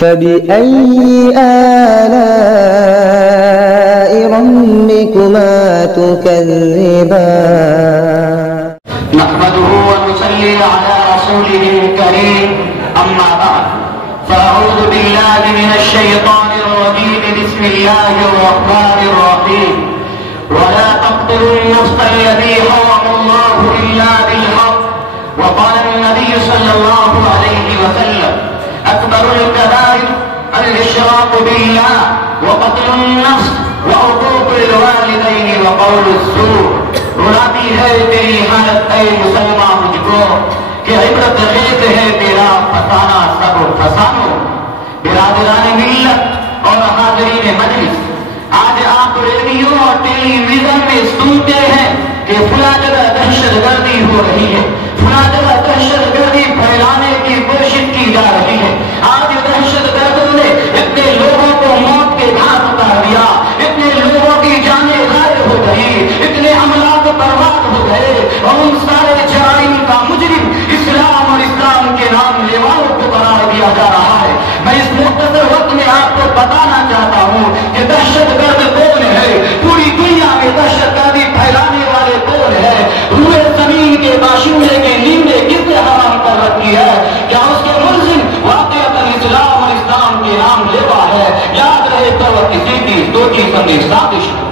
فبأي آلاء ربكما تكذبان نحمده ونصلي على رسوله الكريم أما بعد فأعوذ بالله من الشيطان الرجيم بسم الله الرحمن الرحيم ولا تقتلوا النفس التي حرم الله إلا بالحق وقال النبي صلى الله عليه وسلم أكبر الكبائر الإشراك بالله وقتل النفس وعقوق الوالدين وقول الزور رلاتی ہے تیری حالت اے مسلمان مجھ کو کہ عبرت خیز ہے تیرا فسانہ سب فسانو برادران ملت اور حاضرین مجلس آج آپ ریڈیو اور ٹیلی ویژن میں سنتے ہیں کہ فلاں جگہ دہشت گردی ہو رہی ہے فلاں جگہ دہشت گردی پھیلانے کی کوشش کی جا رہی ہے آج دہشت گردوں نے اتنے لوگوں کو موت کے گھاٹ اتار دیا اتنے لوگوں کی جانیں غائب ہو گئی اتنے املاک برباد ہو گئے اور ان سارے جرائم کا مجرم اسلام اور اسلام کے نام لیواؤں کو قرار دیا جا رہا ہے میں اس مختصر وقت میں آپ کو بتانا چاہتا ہوں کہ دہشت گرد کون ہے پوری دنیا میں دہشت گردی پھیلانے والے کون ہے روئے زمین کے باشندے کی نیندیں کس نے حرام کر رکھی ہے کیا اس کے ملزم واقعتا اسلام اور اسلام کے نام لیوا ہے یاد رہے تو کسی کی سوچی سمجھی سازش ہے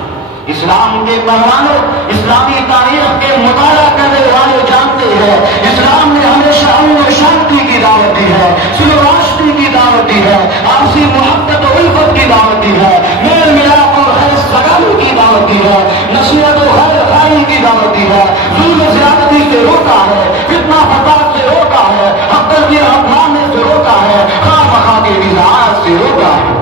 اسلام کے پیمانوں اسلامی تاریخ کے مطالعہ کرنے والے جانتے ہیں اسلام نے ہمیشہ امن و شانتی کی دعوت دی ہے سلو راشٹری کی دعوت دی ہے آپسی محبت و الفت کی دعوت دی ہے میل ملاپ اور خیر سگالی کی دعوت دی ہے نصیحت و خیر خائی کی دعوت دی ہے ظلم زیادتی سے روکا ہے فتنہ فساد سے روکا ہے اقدر اپنانے سے روکا ہے خواہ مخواہ کے نظام سے روکا ہے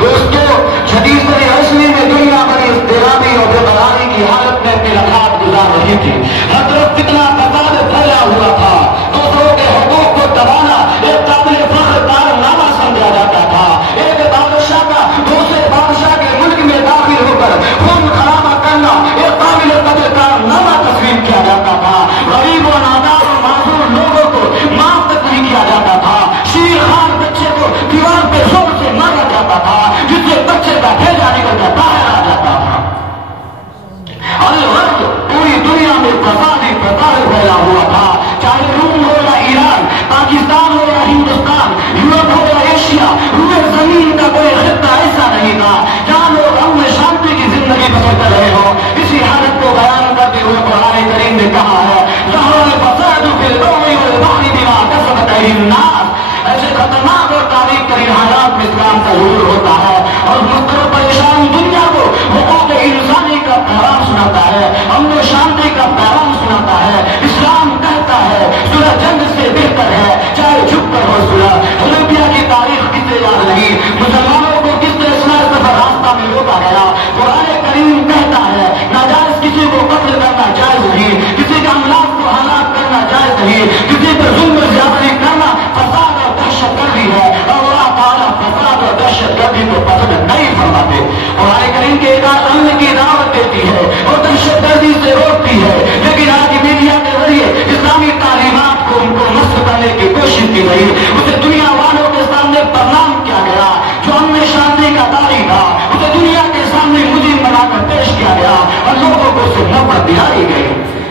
دوستو جدید عصری میں دنیا بڑی اضطرابی اور بے قراری کی حالت میں اپنی لمحات گزار رہی تھی ہر طرف کتنا فساد پھیلا ہوا تھا دوسروں کے حقوق کو دبانا ایک قابل فخر کارنامہ سمجھا جاتا تھا ایک بادشاہ کا دوسرے بادشاہ کے ملک میں داخل ہو کر خون خرابہ کرنا ایک قابل قدر کارنامہ تسلیم کیا جاتا تھا غریب و نادار اور معذور لوگوں کو معاف تک نہیں کیا جاتا تھا شیر خان بچے کو دیوار پہ زور سے مارا جاتا تھا جس سے بچے کا بھیجا نکل کر باہر آ جاتا تھا الوقت پوری دنیا میں فساد ہی فساد پھیلا ہوا تھا چاہے روم ہو یا ایران پاکستان ہو یا ہندوستان یورپ ہو یا ایشیا روئے زمین کا کوئی خطہ ایسا نہیں تھا جہاں لوگ امن شانتی کی زندگی بسر کر رہے ہو اسی حالت کو بیان کرتے ہوئے قرآن کریم نے کہا ہے ظہر الفساد فی البر والبحر بما کسبت ایدی الناس ایسے خطرناک اور تاریخ ترین حالات میں اسلام کا ظہور ہوتا ہے اور مستقل پریشان دنیا کو حقوق انسانی کا پیغام سناتا ہے امن و شانتی کا پیغام سناتا ہے اسلام کہتا ہے صلح جنگ سے بہتر ہے چاہے جھک کر ہو صلح حدیبیہ کی تاریخ کس سے یاد رہی مسلمانوں کو کس طرح صلح سفر راستہ میں روکا گیا قرآن کریم کہتا ہے ناجائز کسی کو قتل کرنا جائز نہیں کسی کا املاک کو ہلاک کرنا جائز نہیں کسی پر ظلم زیادتی کرنا فساد اور دہشت گردی ہے اور اللہ تعالیٰ فساد اور دہشت گردی کو پسند نہیں فرماتے قرآن کریم کے اطاعت عمل کی دعوت دیتی ہے اور دہشت گردی سے روکتی ہے لیکن آج میڈیا کے ذریعے اسلامی تعلیمات کو ان کو نصب کرنے کی کوشش کی گئی اسے دنیا والوں کے سامنے بدنام کیا گیا جو امن شانتی کا داعی تھا اسے دنیا کے سامنے مجرم بنا کر پیش کیا گیا اور لوگوں کو اسے نفرت دلائی گئی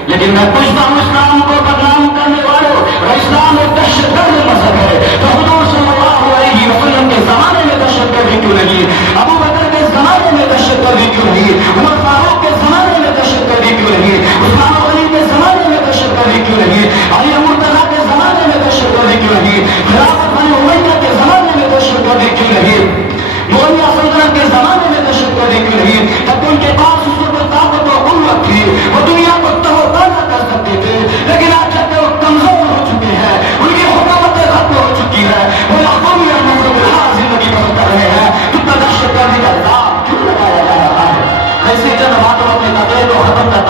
لیکن میں پوچھتا ہوں اسلام کو بدنام کرنے والوں اور اسلام ایک دہشت گرد مذہب ہے تو حضور صلی اللہ علیہ وسلم کے زمانے میں دہشت گردی کیوں نہیں ابو بکر کے زمانے میں دہشت گردی کیوں نہیں عمر فاروق کے زمانے میں دہشت گردی کیوں نہیں عثمان غنی کے زمانے میں دہشت گردی کیوں نہیں علی مرتضیٰ کے زمانے میں دہشت گردی کیوں نہیں خلافت بنی امیہ کے زمانے میں دہشت گردی کیوں نہیں موریہ سلطنت کے زمانے میں دہشت گردی کیوں نہیں تب ان کے پاس اس وقت طاقت و قوت تھی وہ دنیا کو تہوتانا کر سکتے تھے لیکن آج جب وہ کمزور ہو چکے ہیں ان کی حکومت ختم ہو چکی ہے وہ قومی اور مذہب الحال زندگی بسر کر رہے ہیں تو دہشت گردی کا الزام کیوں لگایا جا رہا ہے ایسی چند باتوں اپنے تقریر کو ختم کر